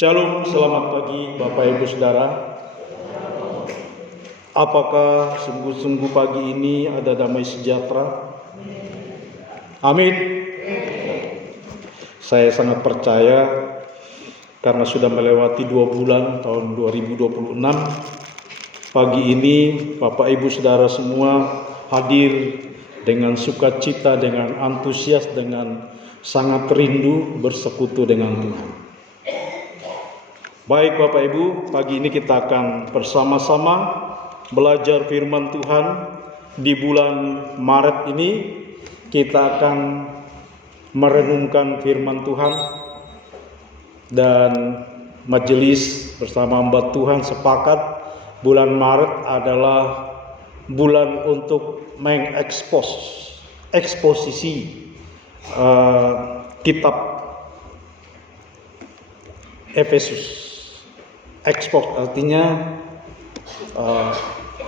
Shalom, selamat pagi Bapak Ibu Saudara. Apakah sungguh-sungguh pagi ini ada damai sejahtera? Amin. Saya sangat percaya karena sudah melewati 2 bulan tahun 2026. Pagi ini Bapak Ibu Saudara semua hadir dengan sukacita, dengan antusias, dengan sangat rindu bersekutu dengan Tuhan. Baik Bapak Ibu, pagi ini kita akan bersama-sama belajar firman Tuhan. Di bulan Maret ini kita akan merenungkan firman Tuhan, dan majelis bersama hamba Tuhan sepakat bulan Maret adalah bulan untuk eksposisi kitab Efesus. Ekspos artinya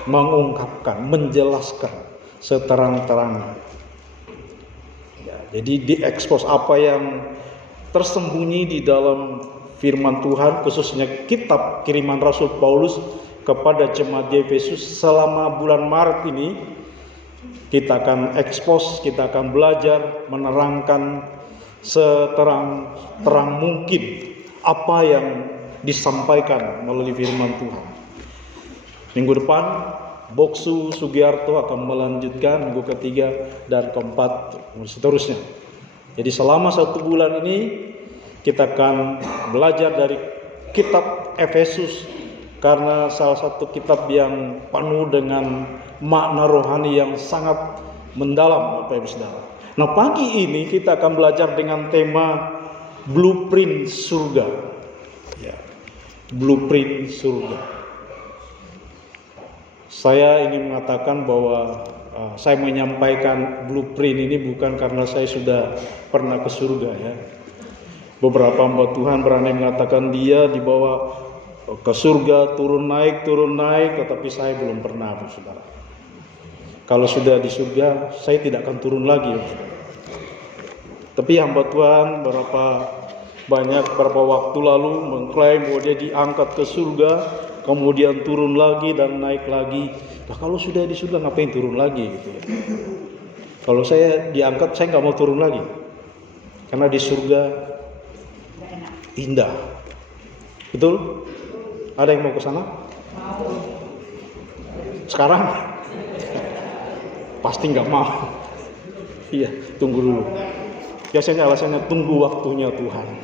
mengungkapkan, menjelaskan seterang-terangnya. Ya, jadi diekspos apa yang tersembunyi di dalam firman Tuhan, khususnya kitab kiriman Rasul Paulus kepada jemaat di Efesus. Selama bulan Maret ini kita akan ekspos, kita akan belajar menerangkan seterang-terang mungkin apa yang disampaikan melalui firman Tuhan. Minggu depan Boksu Sugiarto akan melanjutkan minggu ketiga dan keempat seterusnya. Jadi selama 1 bulan ini kita akan belajar dari kitab Efesus, karena salah satu kitab yang penuh dengan makna rohani yang sangat mendalam Bapak Ibu Saudara. Nah, pagi ini kita akan belajar dengan tema blueprint surga. Ya, blueprint surga. Saya ingin mengatakan bahwa saya menyampaikan blueprint ini bukan karena saya sudah pernah ke surga ya. Beberapa hamba Tuhan berani mengatakan dia dibawa ke surga, turun naik, tetapi saya belum pernah, Saudara. Kalau sudah di surga, saya tidak akan turun lagi, Saudara. Tapi hamba Tuhan beberapa waktu lalu mengklaim bahwa dia diangkat ke surga, kemudian turun lagi dan naik lagi. Nah, kalau sudah di surga ngapain turun lagi gitu ya? Kalau saya diangkat, saya nggak mau turun lagi, karena di surga indah. Betul? Ada yang mau ke sana? Sekarang? Pasti nggak mau. Iya, tunggu dulu. Biasanya alasannya tunggu waktunya Tuhan.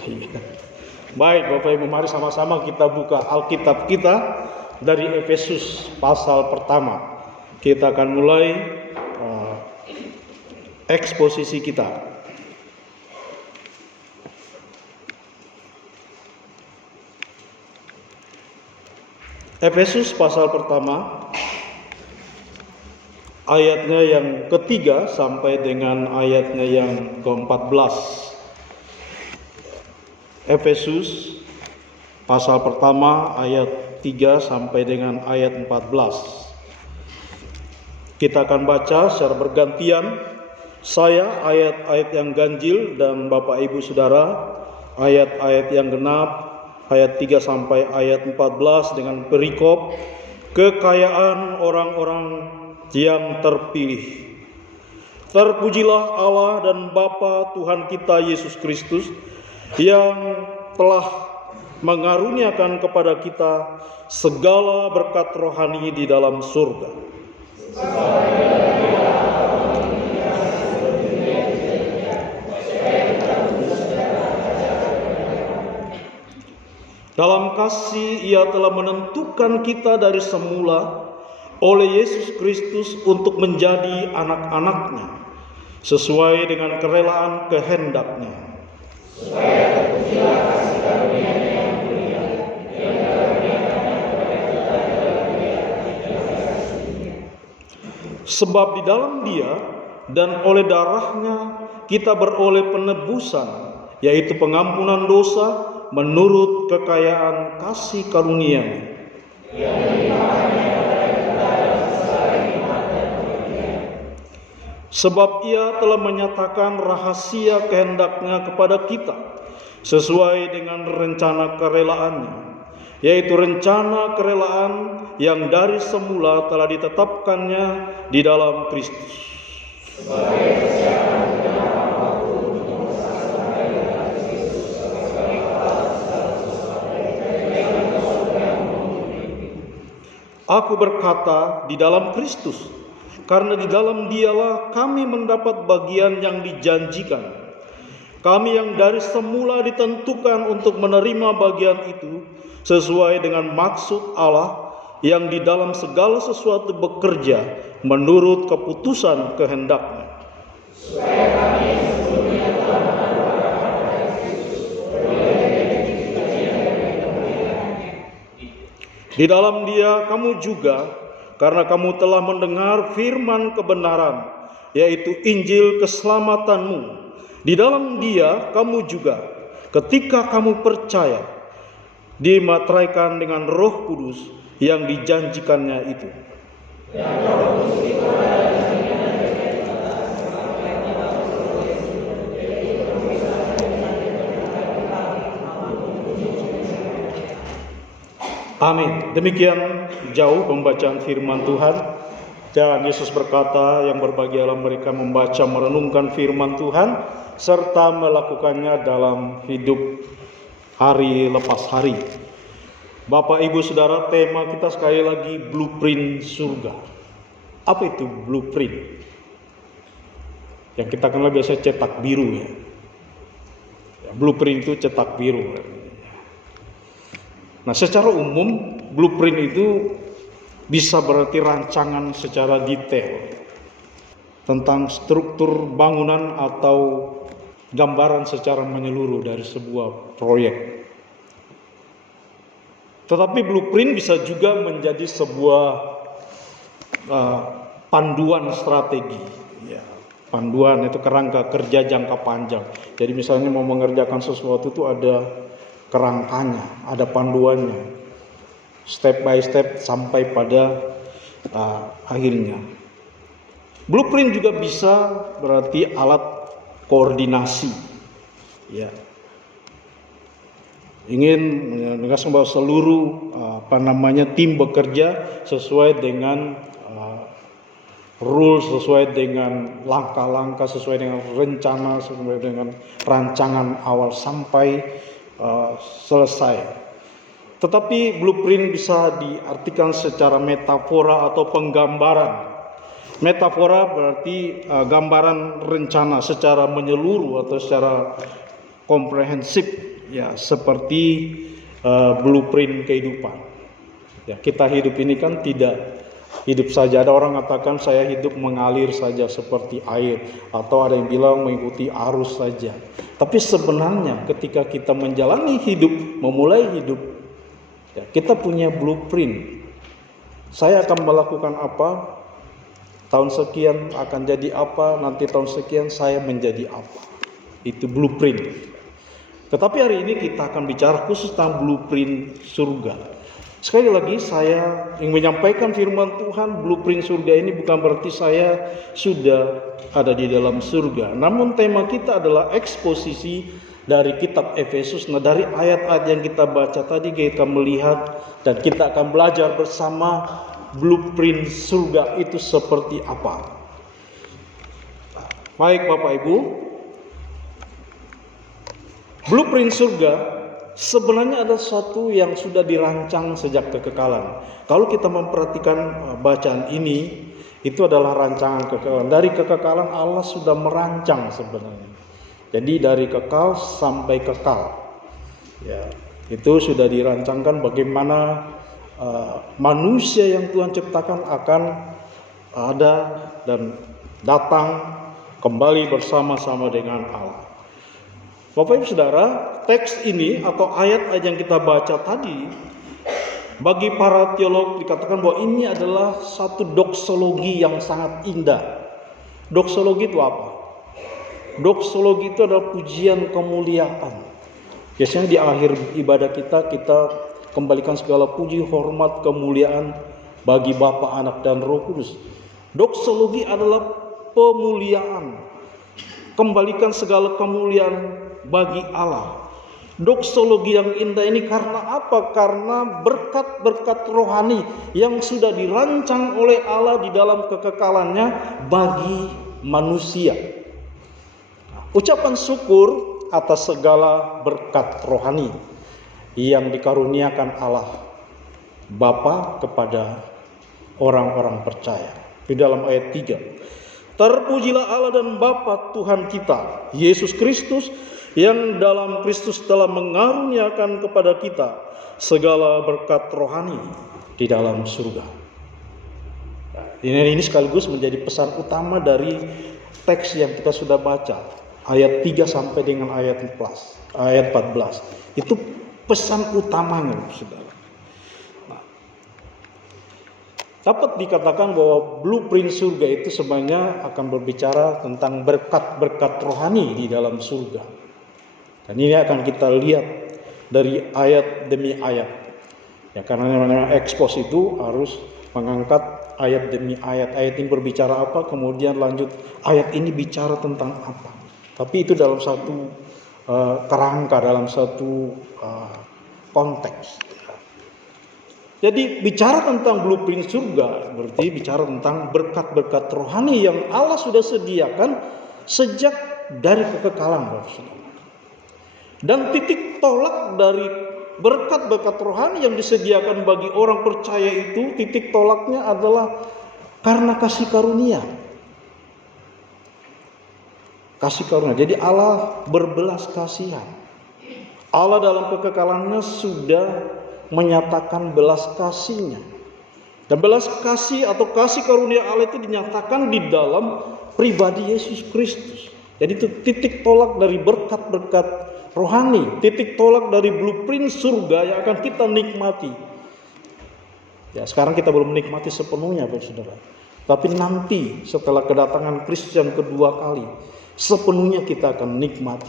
Baik Bapak Ibu, mari sama-sama kita buka Alkitab kita dari Efesus pasal pertama. Kita akan mulai eksposisi kita. Efesus pasal pertama, ayatnya yang ketiga sampai dengan ayatnya yang ke-14. Efesus pasal pertama ayat 3 sampai dengan ayat 14. Kita akan baca secara bergantian. Saya ayat-ayat yang ganjil dan Bapak Ibu Saudara ayat-ayat yang genap, ayat 3 sampai ayat 14 dengan perikop kekayaan orang-orang yang terpilih. Terpujilah Allah dan Bapa Tuhan kita Yesus Kristus, yang telah mengaruniakan kepada kita segala berkat rohani di dalam surga. Dalam kasih Ia telah menentukan kita dari semula oleh Yesus Kristus untuk menjadi anak-anak-Nya sesuai dengan kerelaan kehendak-Nya. Supaya terpujilah kasih karunia-Nya yang mulia, yang dikaruniakan kepada kita dalam Dia dan kasih-Nya. Sebab di dalam Dia dan oleh darah-Nya kita beroleh penebusan, yaitu pengampunan dosa menurut kekayaan kasih karunia-Nya. Sebab Ia telah menyatakan rahasia kehendak-Nya kepada kita sesuai dengan rencana kerelaan-Nya, yaitu rencana kerelaan yang dari semula telah ditetapkannya di dalam Kristus. Aku berkata di dalam Kristus, karena di dalam Dialah kami mendapat bagian yang dijanjikan. Kami yang dari semula ditentukan untuk menerima bagian itu sesuai dengan maksud Allah yang di dalam segala sesuatu bekerja menurut keputusan kehendak-Nya. Di dalam Dia kamu juga, karena kamu telah mendengar firman kebenaran, yaitu Injil keselamatanmu. Di dalam Dia kamu juga, ketika kamu percaya, dimateraikan dengan Roh Kudus yang dijanjikannya itu. Amin. Demikian jauh pembacaan firman Tuhan. Dan Yesus berkata, yang berbahagialah mereka membaca merenungkan firman Tuhan serta melakukannya dalam hidup hari lepas hari. Bapak, Ibu, Saudara, tema kita sekali lagi blueprint surga. Apa itu blueprint? Yang kita kenal biasa cetak biru ya. Blueprint itu cetak biru. Nah, secara umum blueprint itu bisa berarti rancangan secara detail tentang struktur bangunan atau gambaran secara menyeluruh dari sebuah proyek. Tetapi blueprint bisa juga menjadi sebuah panduan strategi. Ya, panduan itu kerangka kerja jangka panjang. Jadi misalnya mau mengerjakan sesuatu itu ada kerangkanya, ada panduannya, step by step sampai pada akhirnya. Blueprint juga bisa berarti alat koordinasi, ya. Ingin menegaskan bahwa seluruh tim bekerja sesuai dengan rules, sesuai dengan langkah-langkah, sesuai dengan rencana, sesuai dengan rancangan awal sampai selesai. Tetapi blueprint bisa diartikan secara metafora atau penggambaran. Metafora berarti gambaran rencana secara menyeluruh atau secara komprehensif, ya, seperti blueprint kehidupan. Ya, kita hidup ini kan tidak hidup saja. Ada orang mengatakan saya hidup mengalir saja seperti air, atau ada yang bilang mengikuti arus saja. Tapi sebenarnya ketika kita menjalani hidup, memulai hidup, ya, kita punya blueprint. Saya akan melakukan apa, tahun sekian akan jadi apa, nanti tahun sekian saya menjadi apa. Itu blueprint. Tetapi hari ini kita akan bicara khusus tentang blueprint surga. Sekali lagi saya ingin menyampaikan firman Tuhan. Blueprint surga ini bukan berarti saya sudah ada di dalam surga. Namun tema kita adalah eksposisi dari kitab Efesus. Nah, dari ayat-ayat yang kita baca tadi kita melihat dan kita akan belajar bersama blueprint surga itu seperti apa. Baik Bapak Ibu, blueprint surga sebenarnya ada sesuatu yang sudah dirancang sejak kekekalan. Kalau kita memperhatikan bacaan ini, itu adalah rancangan kekekalan. Dari kekekalan Allah sudah merancang sebenarnya. Jadi dari kekal sampai kekal. Ya, itu sudah dirancangkan bagaimana manusia yang Tuhan ciptakan akan ada dan datang kembali bersama-sama dengan Allah. Bapak Ibu Saudara, teks ini atau ayat-ayat yang kita baca tadi, bagi para teolog dikatakan bahwa ini adalah satu doksologi yang sangat indah. Doksologi itu apa? Doksologi itu adalah pujian kemuliaan. Biasanya di akhir ibadah kita kembalikan segala puji, hormat, kemuliaan bagi Bapa, Anak, dan Roh Kudus. Doksologi adalah pemuliaan. Kembalikan segala kemuliaan bagi Allah. Doksologi yang indah ini karena apa? Karena berkat-berkat rohani yang sudah dirancang oleh Allah di dalam kekekalannya bagi manusia. Ucapan syukur atas segala berkat rohani yang dikaruniakan Allah Bapa kepada orang-orang percaya. Di dalam ayat 3. Terpujilah Allah dan Bapa Tuhan kita, Yesus Kristus, yang dalam Kristus telah mengaruniakan kepada kita segala berkat rohani di dalam surga. Ini sekaligus menjadi pesan utama dari teks yang kita sudah baca, ayat 3 sampai dengan ayat 14. Itu pesan utamanya, saudara. Dapat dikatakan bahwa blueprint surga itu sebenarnya akan berbicara tentang berkat-berkat rohani di dalam surga. Dan ini akan kita lihat dari ayat demi ayat. Ya, karena namanya ekspos itu harus mengangkat ayat demi ayat. Ayat ini berbicara apa, kemudian lanjut ayat ini bicara tentang apa. Tapi itu dalam satu kerangka, dalam satu konteks. Jadi bicara tentang blueprint surga berarti bicara tentang berkat-berkat rohani yang Allah sudah sediakan sejak dari kekekalan, Bapak. Dan titik tolak dari berkat-berkat rohani yang disediakan bagi orang percaya itu, titik tolaknya adalah karena kasih karunia. Kasih karunia. Jadi Allah berbelas kasihan. Allah dalam kekekalannya sudah menyatakan belas kasihnya. Dan belas kasih atau kasih karunia Allah itu dinyatakan di dalam pribadi Yesus Kristus. Jadi itu titik tolak dari berkat-berkat rohani, titik tolak dari blueprint surga yang akan kita nikmati. Ya, sekarang kita belum menikmati sepenuhnya, Bapak Saudara. Tapi nanti setelah kedatangan Kristus yang kedua kali, sepenuhnya kita akan nikmati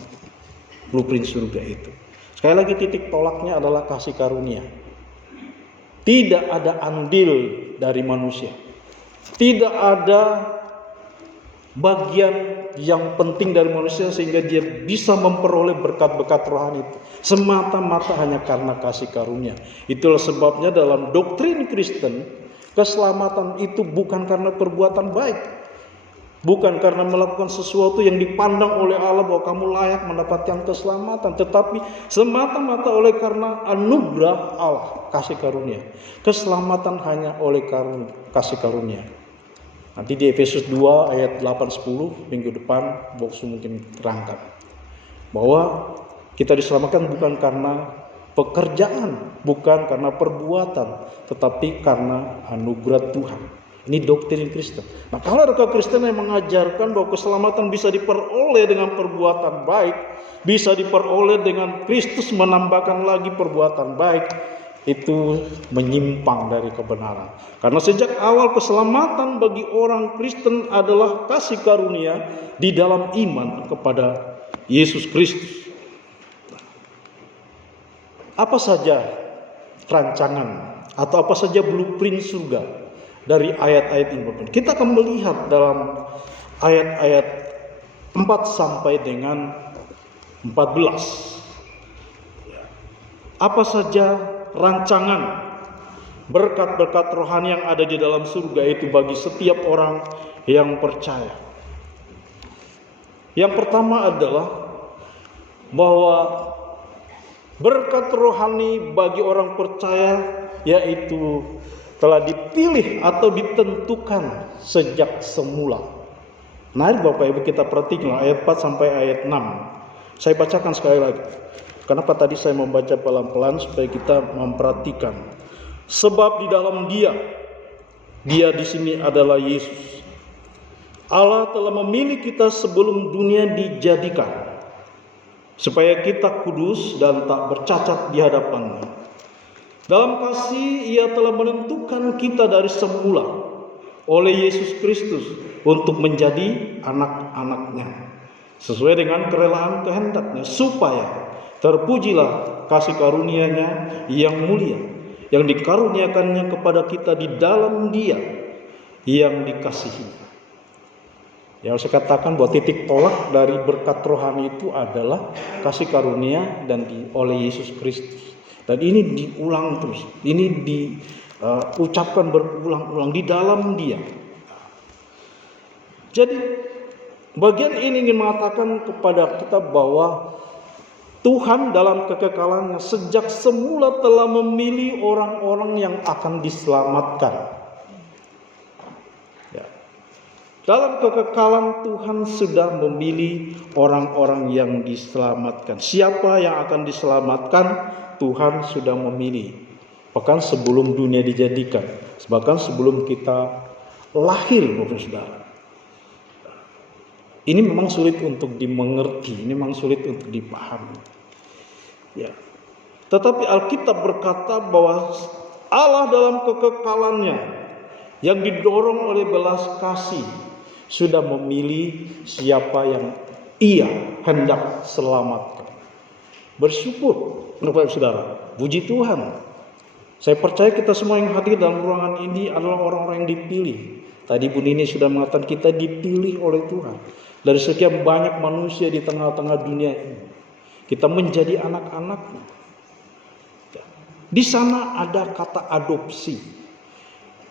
blueprint surga itu. Sekali lagi titik tolaknya adalah kasih karunia. Tidak ada andil dari manusia. Tidak ada bagian yang penting dari manusia sehingga dia bisa memperoleh berkat-berkat rohani itu. Semata-mata hanya karena kasih karunia. Itulah sebabnya dalam doktrin Kristen, keselamatan itu bukan karena perbuatan baik. Bukan karena melakukan sesuatu yang dipandang oleh Allah bahwa kamu layak mendapatkan keselamatan. Tetapi semata-mata oleh karena anugerah Allah, kasih karunia. Keselamatan hanya oleh karena kasih karunia. Nanti di Efesus 2 ayat 8-10 minggu depan Boksu mungkin terangkan. Bahwa kita diselamatkan bukan karena pekerjaan, bukan karena perbuatan, tetapi karena anugerah Tuhan. Ini doktrin Kristen. Nah, kalau ada Kristen yang mengajarkan bahwa keselamatan bisa diperoleh dengan perbuatan baik, bisa diperoleh dengan Kristus menambahkan lagi perbuatan baik, itu menyimpang dari kebenaran. Karena sejak awal keselamatan bagi orang Kristen adalah kasih karunia di dalam iman kepada Yesus Kristus. Apa saja rancangan atau apa saja blueprint surga dari ayat-ayat ini? Kita akan melihat dalam ayat-ayat 4 sampai dengan 14. Apa saja rancangan berkat-berkat rohani yang ada di dalam surga itu bagi setiap orang yang percaya. Yang pertama adalah bahwa berkat rohani bagi orang percaya yaitu telah dipilih atau ditentukan sejak semula. Mari Bapak Ibu kita perhatikan ayat 4 sampai ayat 6. Saya bacakan sekali lagi. Kenapa tadi saya membaca pelan-pelan supaya kita memperhatikan. Sebab di dalam dia di sini adalah Yesus. Allah telah memilih kita sebelum dunia dijadikan, supaya kita kudus dan tak bercacat di hadapan-Nya. Dalam kasih Ia telah menentukan kita dari semula oleh Yesus Kristus untuk menjadi anak-anak-Nya sesuai dengan kerelaan kehendak-Nya, supaya terpujilah kasih karunia-Nya yang mulia yang dikaruniakannya kepada kita di dalam Dia yang dikasihi. Ya, saya katakan bahwa titik tolak dari berkat rohani itu adalah kasih karunia dan oleh Yesus Kristus. Dan ini diulang terus, ini diucapkan berulang-ulang di dalam Dia. Jadi bagian ini ingin mengatakan kepada kita bahwa Tuhan dalam kekekalannya sejak semula telah memilih orang-orang yang akan diselamatkan. Dalam kekekalan Tuhan sudah memilih orang-orang yang diselamatkan. Siapa yang akan diselamatkan? Tuhan sudah memilih. Bahkan sebelum dunia dijadikan. Bahkan sebelum kita lahir, Bapak Saudara. Ini memang sulit untuk dimengerti. Ini memang sulit untuk dipahami. Ya. Tetapi Alkitab berkata bahwa Allah dalam kekekalannya yang didorong oleh belas kasih sudah memilih siapa yang Ia hendak selamatkan. Bersyukur, Bapak Saudara, puji Tuhan. Saya percaya kita semua yang hadir dalam ruangan ini adalah orang-orang yang dipilih. Tadi Bu Nini sudah mengatakan kita dipilih oleh Tuhan. Dari sekian banyak manusia di tengah-tengah dunia ini, kita menjadi anak-anaknya. Di sana ada kata adopsi.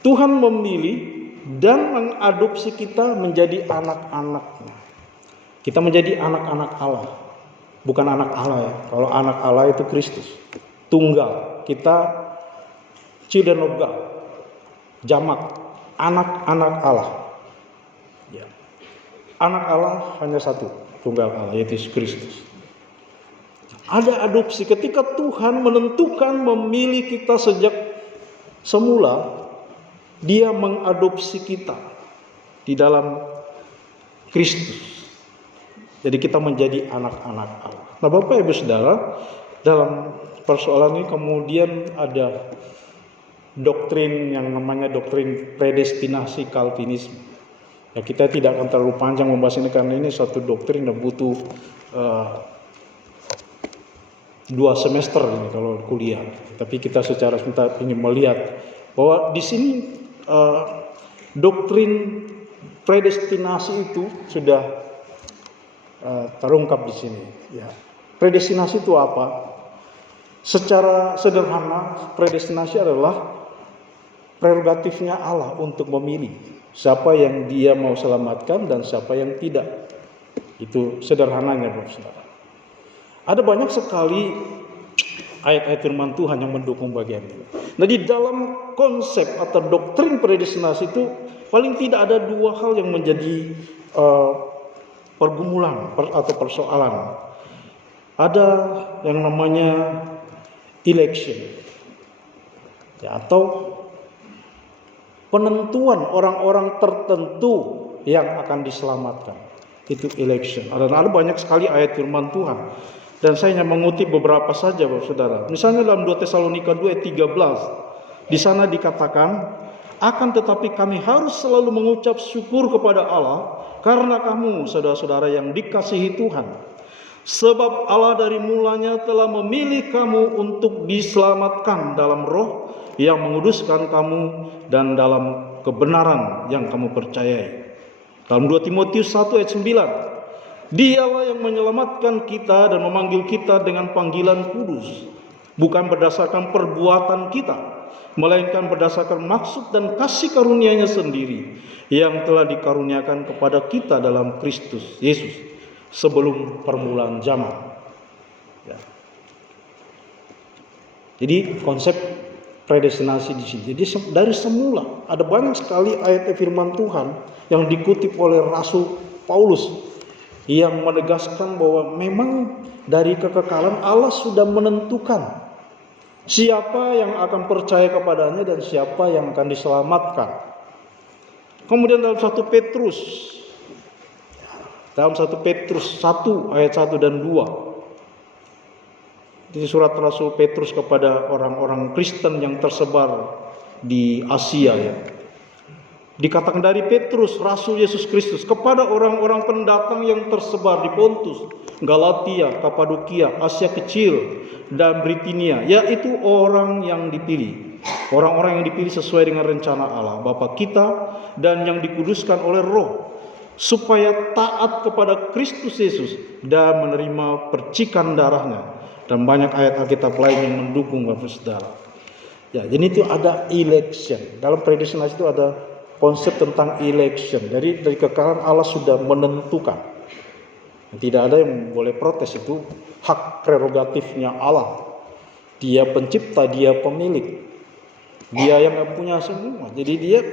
Tuhan memilih dan mengadopsi kita menjadi anak-anaknya. Kita menjadi anak-anak Allah. Bukan anak Allah ya. Kalau anak Allah itu Kristus. Tunggal. Kita children of God. Jamak. Anak-anak Allah. Ya. Anak Allah hanya satu. Tunggal Allah, yaitu Kristus. Ada adopsi. Ketika Tuhan menentukan memilih kita sejak semula, Dia mengadopsi kita di dalam Kristus. Jadi kita menjadi anak-anak Allah. Nah, Bapak Ibu Saudara, dalam persoalan ini kemudian ada doktrin yang namanya doktrin predestinasi Calvinisme. Ya, kita tidak akan terlalu panjang membahas ini karena ini satu doktrin yang butuh 2 semester ini kalau kuliah. Tapi kita secara sebentar ingin melihat bahwa di sini doktrin predestinasi itu sudah terungkap di sini. Ya. Predestinasi itu apa? Secara sederhana, predestinasi adalah prerogatifnya Allah untuk memilih siapa yang Dia mau selamatkan dan siapa yang tidak. Itu sederhananya, Bapak Saudara. Ada banyak sekali ayat-ayat firman Tuhan yang mendukung bagian ini. Nah, di dalam konsep atau doktrin predestinasi itu paling tidak ada 2 hal yang menjadi pergumulan atau persoalan. Ada yang namanya election, ya, atau penentuan orang-orang tertentu yang akan diselamatkan. Itu election. Ada banyak sekali ayat firman Tuhan. Dan saya hanya mengutip beberapa saja, Bapak Saudara. Misalnya dalam 2 Tesalonika 2 ayat 13. Di sana dikatakan, akan tetapi kami harus selalu mengucap syukur kepada Allah karena kamu, saudara-saudara yang dikasihi Tuhan. Sebab Allah dari mulanya telah memilih kamu untuk diselamatkan dalam roh yang menguduskan kamu dan dalam kebenaran yang kamu percayai. Dalam 2 Timotius 1 ayat 9. Dialah yang menyelamatkan kita dan memanggil kita dengan panggilan kudus, bukan berdasarkan perbuatan kita, melainkan berdasarkan maksud dan kasih karunia-Nya sendiri yang telah dikaruniakan kepada kita dalam Kristus Yesus sebelum permulaan zaman. Ya. Jadi konsep predestinasi di sini. Jadi dari semula ada banyak sekali ayat firman Tuhan yang dikutip oleh Rasul Paulus yang menegaskan bahwa memang dari kekekalan Allah sudah menentukan siapa yang akan percaya kepadanya dan siapa yang akan diselamatkan. Kemudian dalam 1 Petrus 1 ayat 1 dan 2. Ini surat Rasul Petrus kepada orang-orang Kristen yang tersebar di Asia ya. Dikatakan dari Petrus, Rasul Yesus Kristus, kepada orang-orang pendatang yang tersebar di Pontus, Galatia, Kapadokia, Asia Kecil, dan Bitinia, yaitu orang yang dipilih. Orang-orang yang dipilih sesuai dengan rencana Allah, Bapa kita, dan yang dikuduskan oleh Roh, supaya taat kepada Kristus Yesus dan menerima percikan darahnya, dan banyak ayat Alkitab lain yang mendukung Bapak Saudara. Ya, jadi itu ada election. Dalam predestinasi itu ada konsep tentang election. Dari kekalahan Allah sudah menentukan. Tidak ada yang boleh protes, itu hak prerogatifnya Allah. Dia pencipta, dia pemilik. Dia yang punya semua. Jadi dia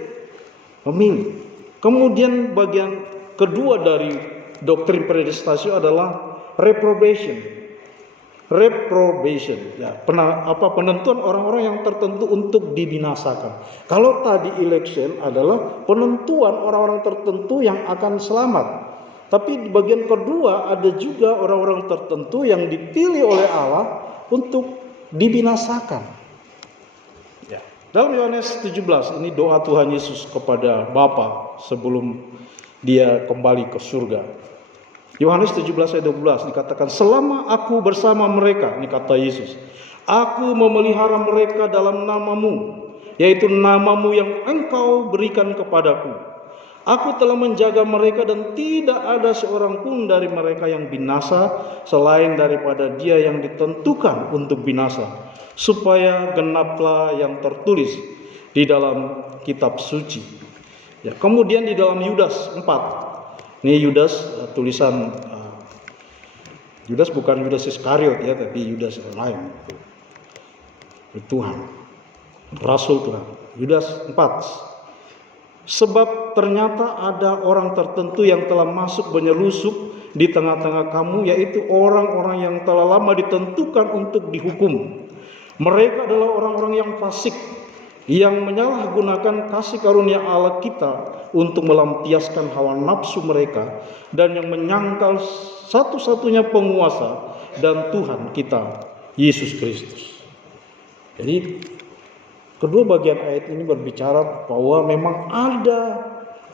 memilih. Kemudian bagian kedua dari doktrin predestinasi adalah reprobation. Ya, penentuan orang-orang yang tertentu untuk dibinasakan. Kalau tadi election adalah penentuan orang-orang tertentu yang akan selamat. Tapi di bagian kedua ada juga orang-orang tertentu yang dipilih oleh Allah untuk dibinasakan. Ya. Dalam Yohanes 17 ini doa Tuhan Yesus kepada Bapa sebelum dia kembali ke surga. Yohanes 17 ayat 12 dikatakan, selama aku bersama mereka, ini kata Yesus, aku memelihara mereka dalam namamu, yaitu namamu yang engkau berikan kepadaku. Aku telah menjaga mereka dan tidak ada seorang pun dari mereka yang binasa selain daripada dia yang ditentukan untuk binasa, supaya genaplah yang tertulis di dalam kitab suci. Ya, kemudian di dalam Yudas 4, ini Yudas tulisan Yudas bukan Yudas Iskariot ya, tapi Yudas yang lain. Tuhan, Rasul Tuhan. Yudas 4. Sebab ternyata ada orang tertentu yang telah masuk menyelusup di tengah-tengah kamu, yaitu orang-orang yang telah lama ditentukan untuk dihukum. Mereka adalah orang-orang yang fasik, yang menyalahgunakan kasih karunia Allah kita untuk melampiaskan hawa nafsu mereka, dan yang menyangkal satu-satunya penguasa dan Tuhan kita, Yesus Kristus. Jadi kedua bagian ayat ini berbicara bahwa memang ada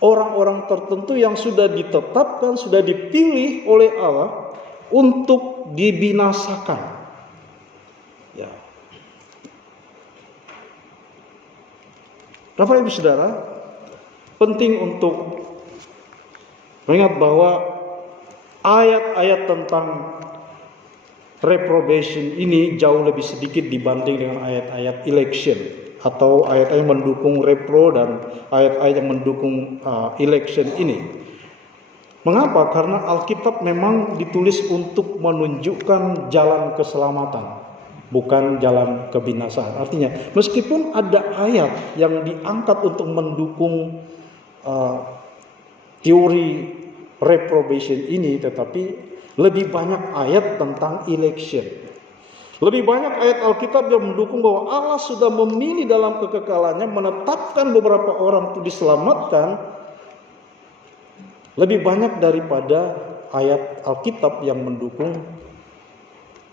orang-orang tertentu yang sudah ditetapkan, sudah dipilih oleh Allah untuk dibinasakan. Ya. Bapak Ibu Saudara, penting untuk mengingat bahwa ayat-ayat tentang reprobation ini jauh lebih sedikit dibanding dengan ayat-ayat election, atau ayat-ayat yang mendukung repro dan ayat-ayat yang mendukung election ini. Mengapa? Karena Alkitab memang ditulis untuk menunjukkan jalan keselamatan, bukan jalan kebinasaan. Artinya, meskipun ada ayat yang diangkat untuk mendukung teori reprobation ini, tetapi lebih banyak ayat tentang election. Lebih banyak ayat Alkitab yang mendukung bahwa Allah sudah memilih dalam kekekalannya, menetapkan beberapa orang untuk diselamatkan, lebih banyak daripada ayat Alkitab yang mendukung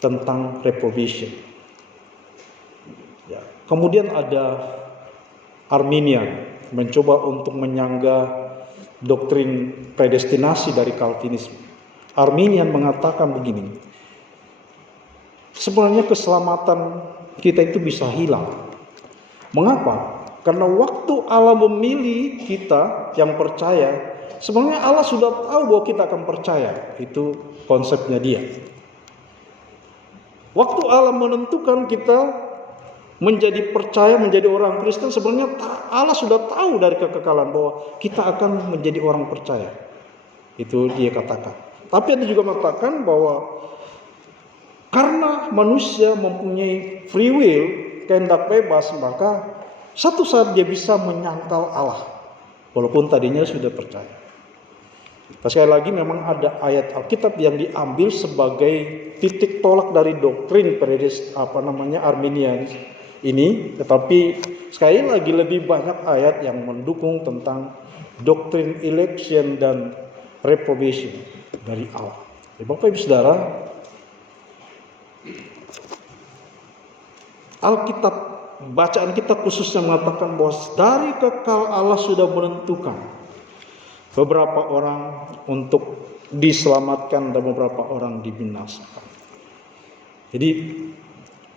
tentang reprobation. Ya. Kemudian ada Arminian mencoba untuk menyangga doktrin predestinasi dari Calvinisme. Arminian mengatakan begini, sebenarnya keselamatan kita itu bisa hilang. Mengapa? Karena waktu Allah memilih kita yang percaya, sebenarnya Allah sudah tahu bahwa kita akan percaya. Itu konsepnya dia. Waktu Allah menentukan kita menjadi percaya, menjadi orang Kristen, sebenarnya Allah sudah tahu dari kekekalan bahwa kita akan menjadi orang percaya. Itu dia katakan. Tapi ada juga mengatakan bahwa karena manusia mempunyai free will, kehendak bebas, maka satu saat dia bisa menyangkal Allah, walaupun tadinya sudah percaya. Sekali lagi memang ada ayat Alkitab yang diambil sebagai titik tolak dari doktrin Arminian ini, tetapi sekali lagi lebih banyak ayat yang mendukung tentang doktrin election dan reprobation dari Allah. Bapak Ibu Saudara, Alkitab, bacaan kita khususnya mengatakan bahwa dari kekal Allah sudah menentukan beberapa orang untuk diselamatkan dan beberapa orang dibinasakan. Jadi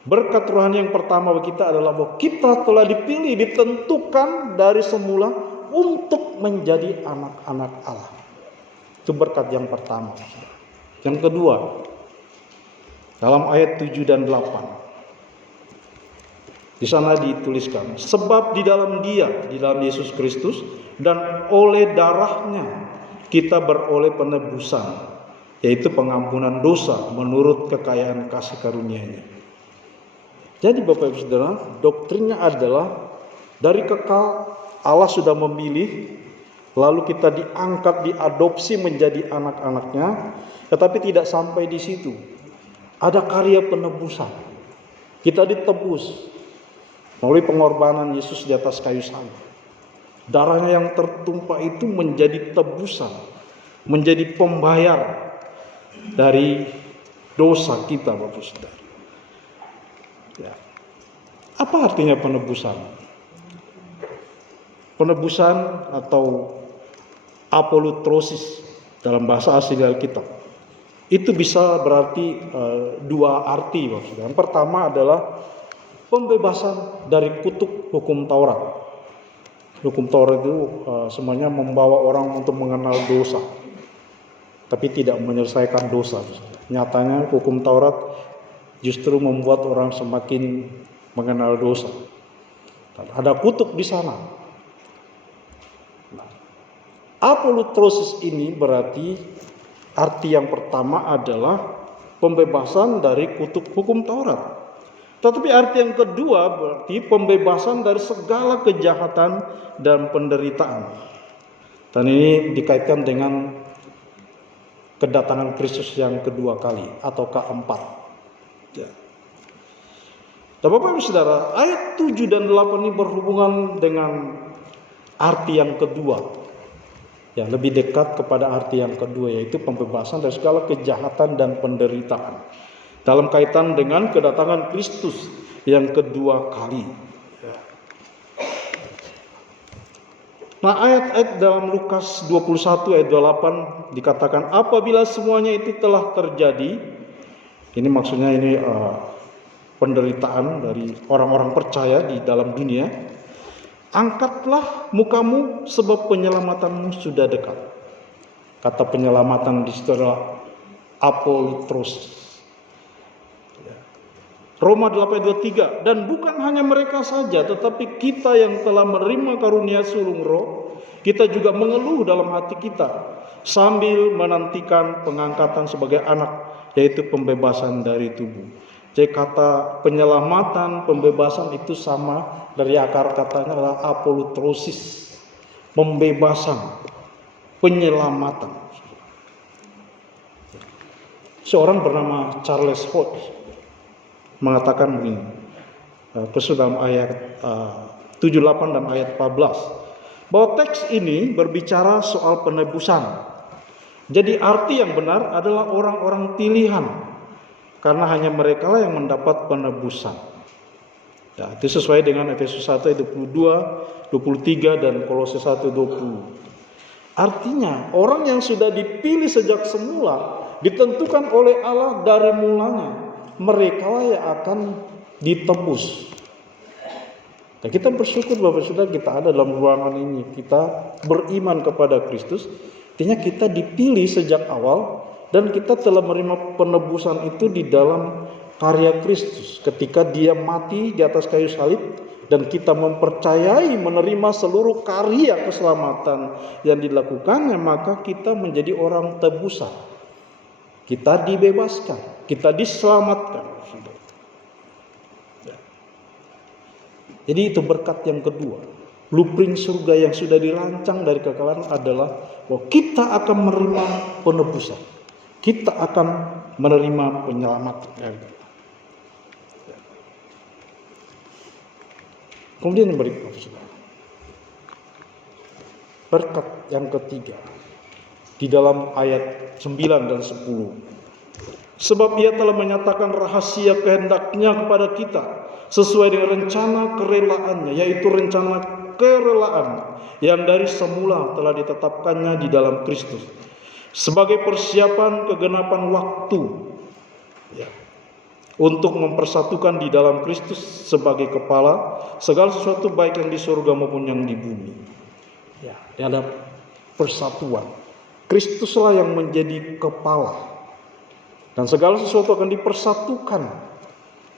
berkat rohani yang pertama bagi kita adalah bahwa kita telah dipilih, ditentukan dari semula untuk menjadi anak-anak Allah. Itu berkat yang pertama. Yang kedua, dalam ayat 7 dan 8. Di sana dituliskan, sebab di dalam Dia, di dalam Yesus Kristus, dan oleh darahnya kita beroleh penebusan, yaitu pengampunan dosa menurut kekayaan kasih karunia-Nya. Jadi Bapak Ibu Saudara, doktrinnya adalah dari kekal Allah sudah memilih, lalu kita diangkat, diadopsi menjadi anak-anaknya, tetapi tidak sampai di situ. Ada karya penebusan. Kita ditebus melalui pengorbanan Yesus di atas kayu salib. Darahnya yang tertumpah itu menjadi tebusan, menjadi pembayar dari dosa kita, Bapak Saudara. Ya. Apa artinya penebusan? Penebusan atau apolutrosis dalam bahasa asli Alkitab itu bisa berarti dua arti, Bapak Saudara. Yang pertama adalah pembebasan dari kutuk hukum Taurat. Hukum Taurat itu semuanya membawa orang untuk mengenal dosa, tapi tidak menyelesaikan dosa. Nyatanya hukum Taurat justru membuat orang semakin mengenal dosa. Ada kutuk di sana. Nah, apolutrosis ini berarti arti yang pertama adalah pembebasan dari kutuk hukum Taurat. Tetapi arti yang kedua berarti pembebasan dari segala kejahatan dan penderitaan. Dan ini dikaitkan dengan kedatangan Kristus yang kedua kali atau keempat. Ya. Dan Bapak Ibu Saudara, ayat 7 dan 8 ini berhubungan dengan arti yang kedua. Ya, lebih dekat kepada arti yang kedua, yaitu pembebasan dari segala kejahatan dan penderitaan. Dalam kaitan dengan kedatangan Kristus yang kedua kali. Nah, ayat-ayat dalam Lukas 21 ayat 28 dikatakan apabila semuanya itu telah terjadi, ini maksudnya ini penderitaan dari orang-orang percaya di dalam dunia, angkatlah mukamu sebab penyelamatanmu sudah dekat. Kata penyelamatan di situ adalah apolutrosis. Roma 8:23, dan bukan hanya mereka saja, tetapi kita yang telah menerima karunia sulung roh, kita juga mengeluh dalam hati kita, sambil menantikan pengangkatan sebagai anak, yaitu pembebasan dari tubuh. Jadi kata penyelamatan, pembebasan itu sama, dari akar katanya adalah apolutrosis, pembebasan, penyelamatan. Seorang bernama Charles Hodge mengatakan begini, khusus dalam ayat 78 dan ayat 14, bahwa teks ini berbicara soal penebusan. Jadi arti yang benar adalah orang-orang pilihan, karena hanya mereka lah yang mendapat penebusan. Ya, itu sesuai dengan Efesus 1 ayat 22, 23 dan Kolose 1:20. Artinya orang yang sudah dipilih sejak semula, ditentukan oleh Allah dari mulanya, mereka lah yang akan ditebus. Dan kita bersyukur Bapak Saudara, kita ada dalam ruangan ini, kita beriman kepada Kristus, artinya kita dipilih sejak awal dan kita telah menerima penebusan itu di dalam karya Kristus ketika Dia mati di atas kayu salib, dan kita mempercayai menerima seluruh karya keselamatan yang dilakukannya, maka kita menjadi orang tebusan. Kita dibebaskan, kita diselamatkan. Jadi itu berkat yang kedua. Blueprint surga yang sudah dirancang dari kekalan adalah bahwa kita akan menerima penebusan. Kita akan menerima penyelamatan. Kemudian yang berikutnya, berkat yang ketiga di dalam ayat 9 dan 10. Sebab Ia telah menyatakan rahasia kehendak-Nya kepada kita sesuai dengan rencana kerelaannya, yaitu rencana kerelaan yang dari semula telah ditetapkannya di dalam Kristus sebagai persiapan kegenapan waktu, ya, untuk mempersatukan di dalam Kristus sebagai kepala segala sesuatu baik yang di surga maupun yang di bumi. Ya, ada persatuan. Kristuslah yang menjadi kepala. Dan segala sesuatu akan dipersatukan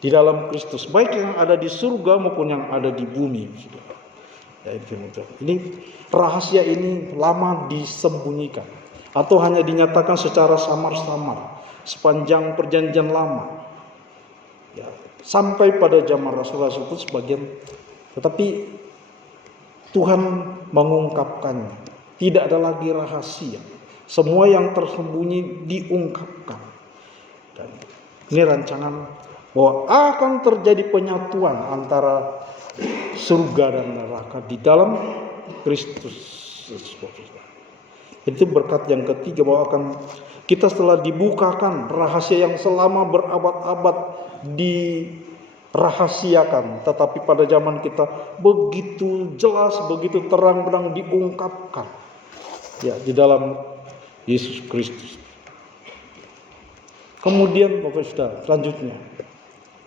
di dalam Kristus, baik yang ada di surga maupun yang ada di bumi. Ya, ini rahasia ini lama disembunyikan atau hanya dinyatakan secara samar-samar sepanjang perjanjian lama. Ya, sampai pada zaman Rasul-Rasul itu sebagian, tetapi Tuhan mengungkapkannya. Tidak ada lagi rahasia. Semua yang tersembunyi diungkapkan. Dan ini rancangan bahwa akan terjadi penyatuan antara surga dan neraka di dalam Kristus. Itu berkat yang ketiga, bahwa akan kita setelah dibukakan rahasia yang selama berabad-abad dirahasiakan, tetapi pada zaman kita begitu jelas, begitu terang-benderang diungkapkan ya di dalam Yesus Kristus. Kemudian Bapak Saudara, selanjutnya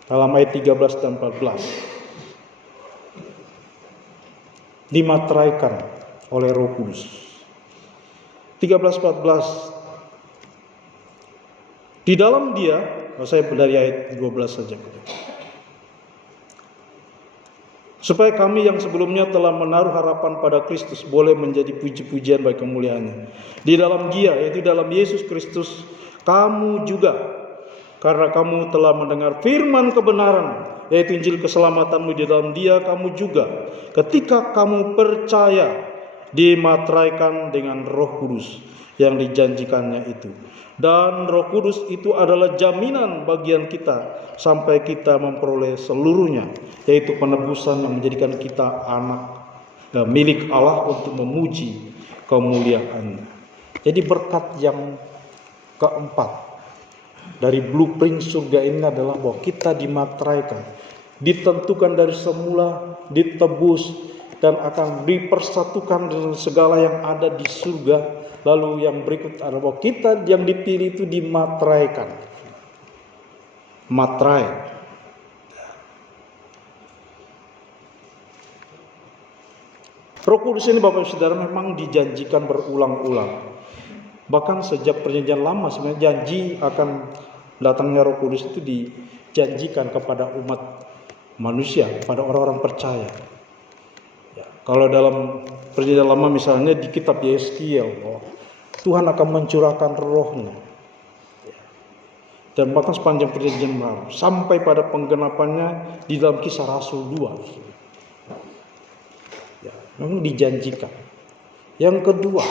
dalam ayat 13 dan 14 dimateraikan oleh Roh Kudus. 13-14 di dalam Dia, saya dari ayat 12 saja, supaya kami yang sebelumnya telah menaruh harapan pada Kristus boleh menjadi puji-pujian bagi kemuliaannya. Di dalam Dia, yaitu dalam Yesus Kristus, kamu juga, karena kamu telah mendengar firman kebenaran, yaitu Injil keselamatanmu, di dalam Dia kamu juga, ketika kamu percaya, dimateraikan dengan Roh Kudus yang dijanjikannya itu. Dan Roh Kudus itu adalah jaminan bagian kita sampai kita memperoleh seluruhnya, yaitu penebusan yang menjadikan kita anak milik Allah untuk memuji kemuliaan-Nya. Jadi berkat yang keempat dari blueprint surga ini adalah bahwa kita dimateraikan, ditentukan dari semula, ditebus, dan akan dipersatukan dengan segala yang ada di surga. Lalu yang berikut adalah bahwa kita yang dipilih itu dimateraikan. Materai. Roh Kudus ini Bapak Saudara memang dijanjikan berulang-ulang. Bahkan sejak perjanjian lama sebenarnya janji akan datangnya Roh Kudus itu dijanjikan kepada umat manusia, kepada orang-orang percaya. Kalau dalam perjanjian lama misalnya di kitab Yeskiel, Tuhan akan mencurahkan Roh-Nya. Dan bahkan sepanjang perjanjian baru sampai pada penggenapannya di dalam Kisah Rasul 2. Ya, memang dijanjikan. Yang kedua,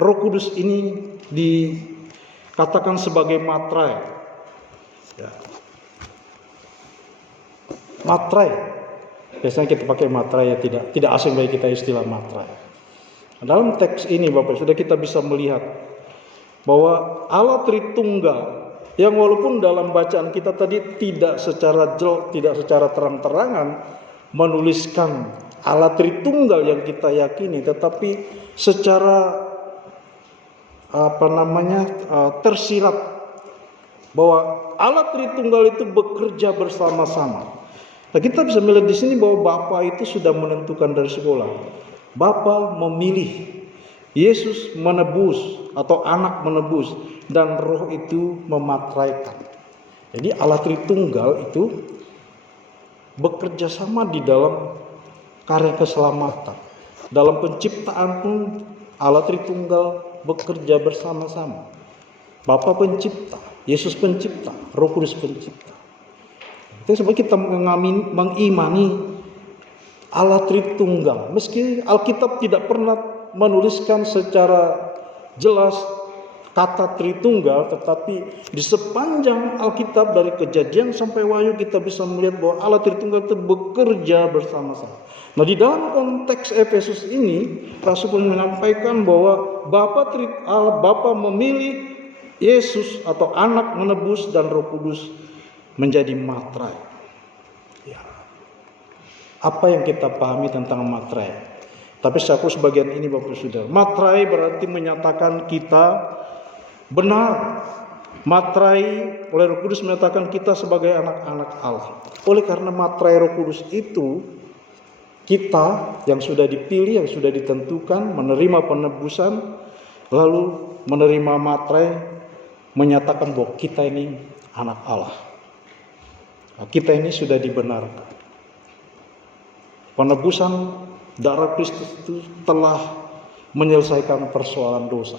Roh Kudus ini dikatakan sebagai materai. Ya. Materai. Biasanya kita pakai materai, ya tidak asing bagi kita istilah materai. Dalam teks ini Bapak sudah kita bisa melihat bahwa Allah Tritunggal yang walaupun dalam bacaan kita tadi tidak secara terang-terangan menuliskan Allah Tritunggal yang kita yakini, tetapi secara tersirat bahwa Allah Tritunggal itu bekerja bersama-sama. Nah, kita bisa melihat di sini bahwa Bapa itu sudah menentukan dari sekolah. Bapa memilih, Yesus menebus atau anak menebus, dan Roh itu memateraikan. Jadi Allah Tritunggal itu bekerja sama di dalam karya keselamatan. Dalam penciptaan pun Allah Tritunggal bekerja bersama-sama. Bapa pencipta, Yesus pencipta, Roh Kudus pencipta. Itu sebab kita mengimani Allah Tritunggal. Meski Alkitab tidak pernah menuliskan secara jelas kata Tritunggal, tetapi di sepanjang Alkitab dari Kejadian sampai Wahyu kita bisa melihat bahwa Allah Tritunggal itu bekerja bersama-sama. Nah, di dalam konteks Efesus ini Rasul pun menyampaikan bahwa Bapa memilih Yesus atau anak menebus, dan Roh Kudus menjadi materai. Ya. Apa yang kita pahami tentang materai? Tapi sebagian ini Bapak Saudara, materai berarti menyatakan kita benar. Materai oleh Roh Kudus menyatakan kita sebagai anak-anak Allah. Oleh karena materai Roh Kudus itu, kita yang sudah dipilih, yang sudah ditentukan, menerima penebusan, lalu menerima materai, menyatakan bahwa kita ini anak Allah. Nah, kita ini sudah dibenarkan. Penebusan darah Kristus itu telah menyelesaikan persoalan dosa,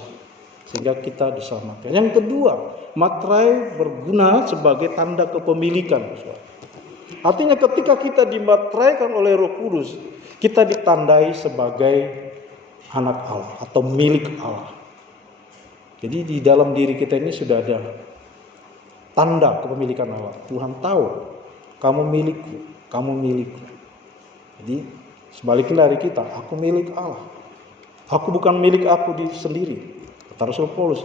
sehingga kita diselamatkan. Yang kedua, materai berguna sebagai tanda kepemilikan. Artinya ketika kita dimateraikan oleh Roh Kudus, kita ditandai sebagai anak Allah atau milik Allah. Jadi di dalam diri kita ini sudah ada tanda kepemilikan Allah. Tuhan tahu kamu milikku, kamu milikku. Jadi sebaliknya dari kita, aku milik Allah. Aku bukan milik aku sendiri. Kata Rasul Paulus,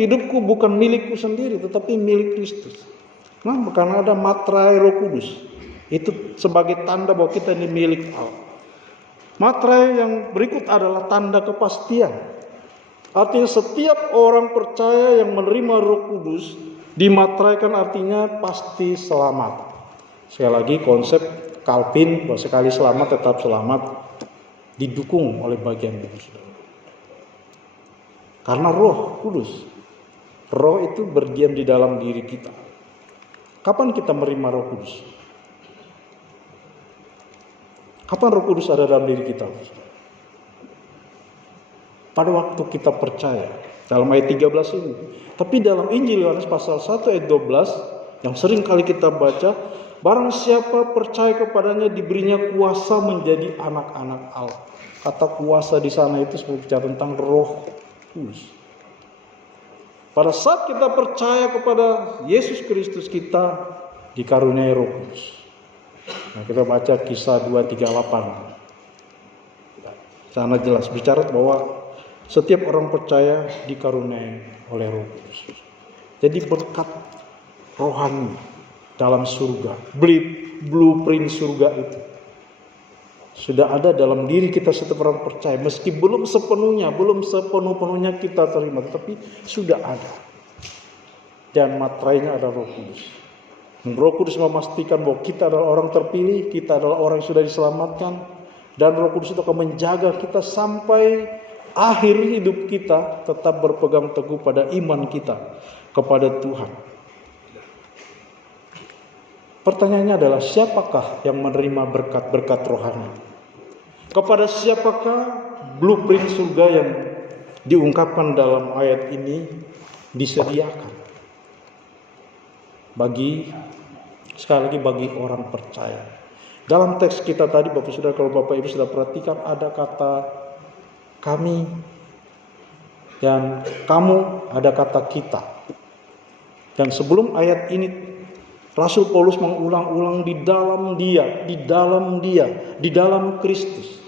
hidupku bukan milikku sendiri, tetapi milik Kristus. Nah, karena ada materai Roh Kudus, itu sebagai tanda bahwa kita ini milik Allah. Materai yang berikut adalah tanda kepastian. Artinya setiap orang percaya yang menerima Roh Kudus dimateraikan, artinya pasti selamat. Sekali lagi konsep Calvin bahwa sekali selamat tetap selamat didukung oleh bagian itu. Karena Roh Kudus, Roh itu berdiam di dalam diri kita. Kapan kita menerima Roh Kudus? Kapan Roh Kudus ada dalam diri kita? Pada waktu kita percaya, dalam ayat 13 ini. Tapi dalam Injil Yohanes pasal 1 ayat 12 yang sering kali kita baca, barang siapa percaya kepadanya diberinya kuasa menjadi anak-anak Allah. Kata kuasa di sana itu berbicara tentang Roh Kudus. Pada saat kita percaya kepada Yesus Kristus, kita dikaruniai Roh Kudus. Nah, kita baca Kisah 2:38. Sana jelas bicara bahwa setiap orang percaya dikaruniai oleh Roh Kudus. Jadi berkat rohani dalam surga, blueprint surga itu sudah ada dalam diri kita setiap orang percaya. Meski belum sepenuh-penuhnya kita terima, tetapi sudah ada. Dan materainya ada Roh Kudus. Roh Kudus memastikan bahwa kita adalah orang terpilih, kita adalah orang yang sudah diselamatkan, dan Roh Kudus itu akan menjaga kita sampai akhir hidup kita tetap berpegang teguh pada iman kita kepada Tuhan. Pertanyaannya adalah siapakah yang menerima berkat-berkat rohani? Kepada siapakah blueprint surga yang diungkapkan dalam ayat ini disediakan? Sekali lagi bagi orang percaya. Dalam teks kita tadi Bapak Saudara, kalau Bapak Ibu sudah perhatikan ada kata kami dan kamu, ada kata kita. Dan sebelum ayat ini Rasul Paulus mengulang-ulang di dalam Kristus.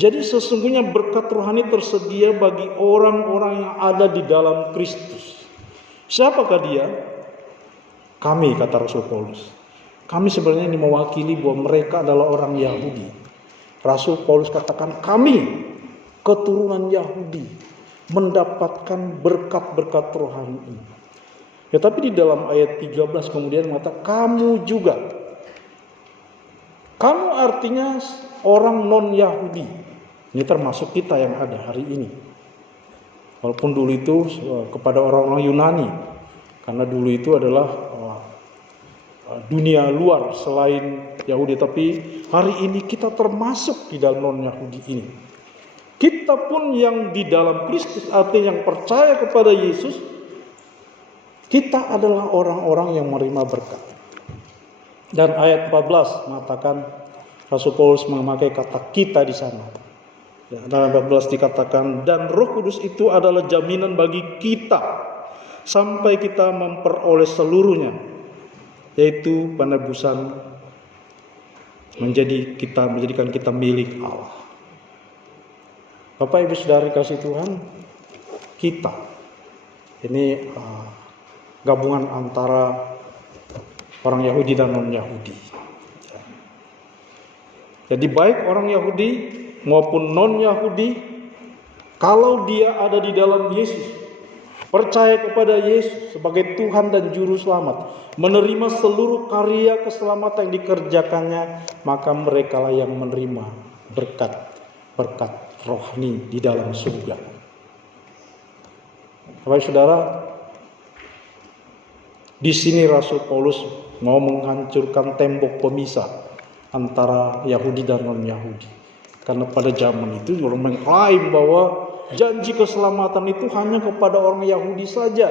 Jadi sesungguhnya berkat rohani tersedia bagi orang-orang yang ada di dalam Kristus. Siapakah dia? Kami, kata Rasul Paulus. Kami sebenarnya ini mewakili bahwa mereka adalah orang Yahudi. Rasul Paulus katakan kami, keturunan Yahudi, mendapatkan berkat-berkat rohani ini. Ya, tapi di dalam ayat 13 kemudian mengatakan kamu juga. Kamu artinya orang non-Yahudi. Ini termasuk kita yang ada hari ini. Walaupun dulu itu kepada orang-orang Yunani. Karena dulu itu adalah dunia luar selain Yahudi. Tapi hari ini kita termasuk di dalam non-Yahudi ini. Kita pun yang di dalam Kristus, artinya yang percaya kepada Yesus, kita adalah orang-orang yang menerima berkat. Dan ayat 14 mengatakan, Rasul Paulus memakai kata kita di sana. Dalam 14 dikatakan, dan Roh Kudus itu adalah jaminan bagi kita sampai kita memperoleh seluruhnya, yaitu penebusan menjadikan kita milik Allah. Bapak Ibu Saudara kasih Tuhan, kita ini gabungan antara orang Yahudi dan non-Yahudi. Jadi baik orang Yahudi maupun non-Yahudi, kalau dia ada di dalam Yesus, percaya kepada Yesus sebagai Tuhan dan Juru Selamat, menerima seluruh karya keselamatan yang dikerjakannya, maka merekalah yang menerima berkat rohani di dalam surga. Bapak Saudara, di sini Rasul Paulus mau menghancurkan tembok pemisah antara Yahudi dan non-Yahudi. Karena pada zaman itu orang mengklaim bahwa janji keselamatan itu hanya kepada orang Yahudi saja.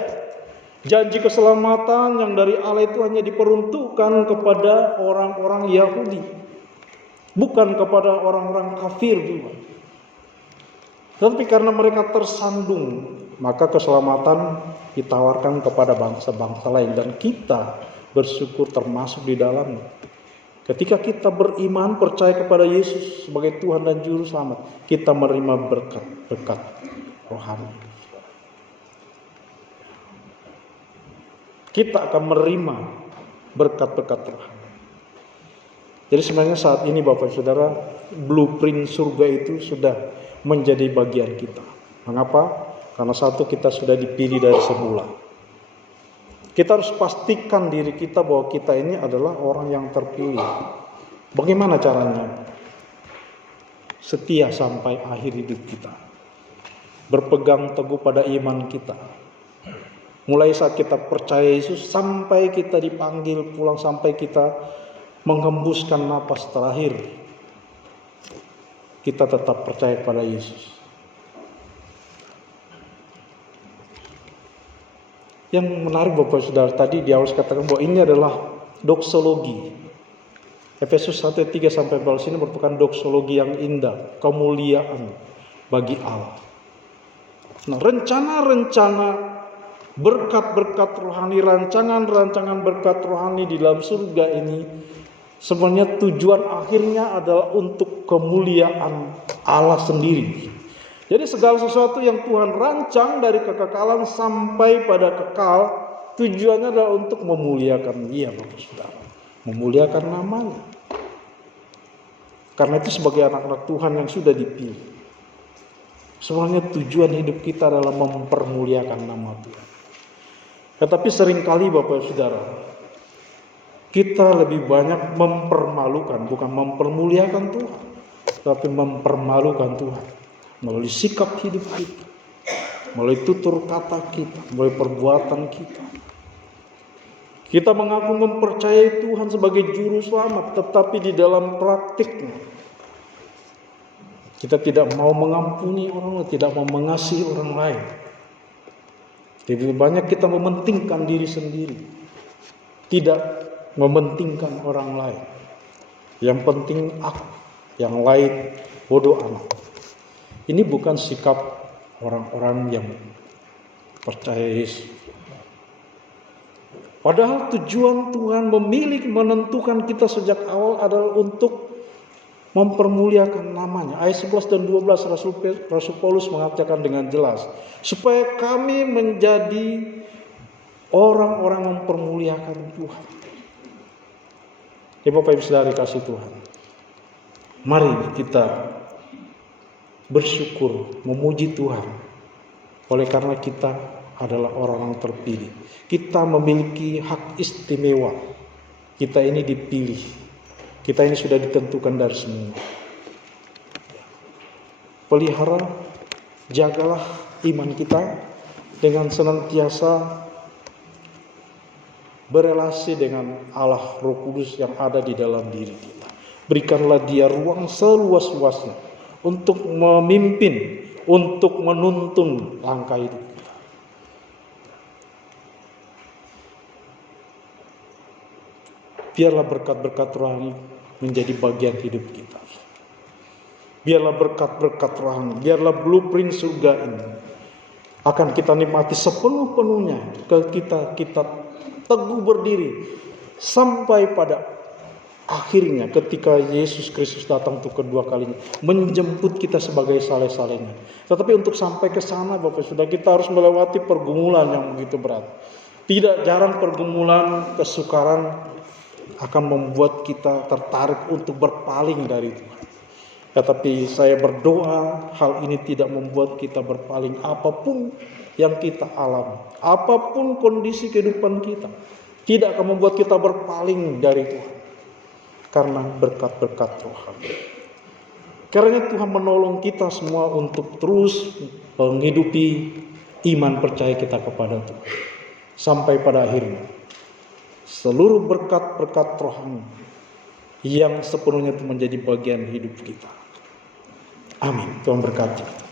Janji keselamatan yang dari Allah itu hanya diperuntukkan kepada orang-orang Yahudi, bukan kepada orang-orang kafir juga. Tapi karena mereka tersandung, maka keselamatan ditawarkan kepada bangsa-bangsa lain, dan kita bersyukur termasuk di dalamnya. Ketika kita beriman, percaya kepada Yesus sebagai Tuhan dan Juru Selamat, kita menerima berkat-berkat rohani. Kita akan menerima berkat-berkat rohani. Jadi sebenarnya saat ini Bapak Saudara, blueprint surga itu sudah menjadi bagian kita. Mengapa? Karena satu, kita sudah dipilih dari semula. Kita harus pastikan diri kita bahwa kita ini adalah orang yang terpilih. Bagaimana caranya? Setia sampai akhir hidup kita. Berpegang teguh pada iman kita. Mulai saat kita percaya Yesus sampai kita dipanggil pulang, sampai kita menghembuskan napas terakhir, kita tetap percaya pada Yesus. Yang menarik Bapak Saudara, tadi di awal katakan bahwa ini adalah doksologi. Efesus 1:3-14 ini merupakan doksologi yang indah, kemuliaan bagi Allah. Nah, rencana-rencana berkat-berkat rohani, rancangan-rancangan berkat rohani di dalam surga ini sebenarnya tujuan akhirnya adalah untuk kemuliaan Allah sendiri. Jadi segala sesuatu yang Tuhan rancang dari kekekalan sampai pada kekal, tujuannya adalah untuk memuliakan Dia, Bapak Saudara. Memuliakan namanya. Karena itu sebagai anak-anak Tuhan yang sudah dipilih, sebenarnya tujuan hidup kita adalah mempermuliakan nama Tuhan. Tetapi seringkali Bapak Saudara, kita lebih banyak mempermalukan, bukan mempermuliakan Tuhan, tapi mempermalukan Tuhan. Melalui sikap hidup kita, melalui tutur kata kita, melalui perbuatan kita. Kita mengaku mempercayai Tuhan sebagai Juru Selamat, tetapi di dalam praktiknya kita tidak mau mengampuni orang lain, tidak mau mengasihi orang lain. Lebih banyak kita mementingkan diri sendiri, tidak mementingkan orang lain. Yang penting aku, yang lain bodoh amat. Ini bukan sikap orang-orang yang percaya Yesus. Padahal tujuan Tuhan memilih, menentukan kita sejak awal adalah untuk mempermuliakan namanya. Ayat 11 dan 12 Rasul Paulus mengatakan dengan jelas, supaya kami menjadi orang-orang yang mempermuliakan Tuhan. Ya Bapak Ibu Saudara kasih Tuhan, mari kita bersyukur, memuji Tuhan. Oleh karena kita adalah orang yang terpilih. Kita memiliki hak istimewa. Kita ini dipilih. Kita ini sudah ditentukan dari semua. Pelihara, jagalah iman kita dengan senantiasa berelasi dengan Allah Roh Kudus yang ada di dalam diri kita. Berikanlah Dia ruang seluas-luasnya untuk memimpin, untuk menuntun langkah hidup kita. Biarlah berkat-berkat rohani menjadi bagian hidup kita. Biarlah berkat-berkat rohani, biarlah blueprint surga ini akan kita nikmati sepenuh-penuhnya. Kita teguh berdiri sampai pada akhirnya ketika Yesus Kristus datang untuk kedua kalinya, menjemput kita sebagai saleh-salehnya. Tetapi untuk sampai ke sana Bapak Saudara, kita harus melewati pergumulan yang begitu berat. Tidak jarang pergumulan, kesukaran akan membuat kita tertarik untuk berpaling dari Tuhan. Tetapi saya berdoa hal ini tidak membuat kita berpaling. Apapun yang kita alami, apapun kondisi kehidupan kita, tidak akan membuat kita berpaling dari Tuhan. Karena berkat-berkat rohani. Karena Tuhan menolong kita semua untuk terus menghidupi iman percaya kita kepada Tuhan. Sampai pada akhirnya seluruh berkat-berkat rohani yang sepenuhnya itu menjadi bagian hidup kita. Amin. Tuhan berkati.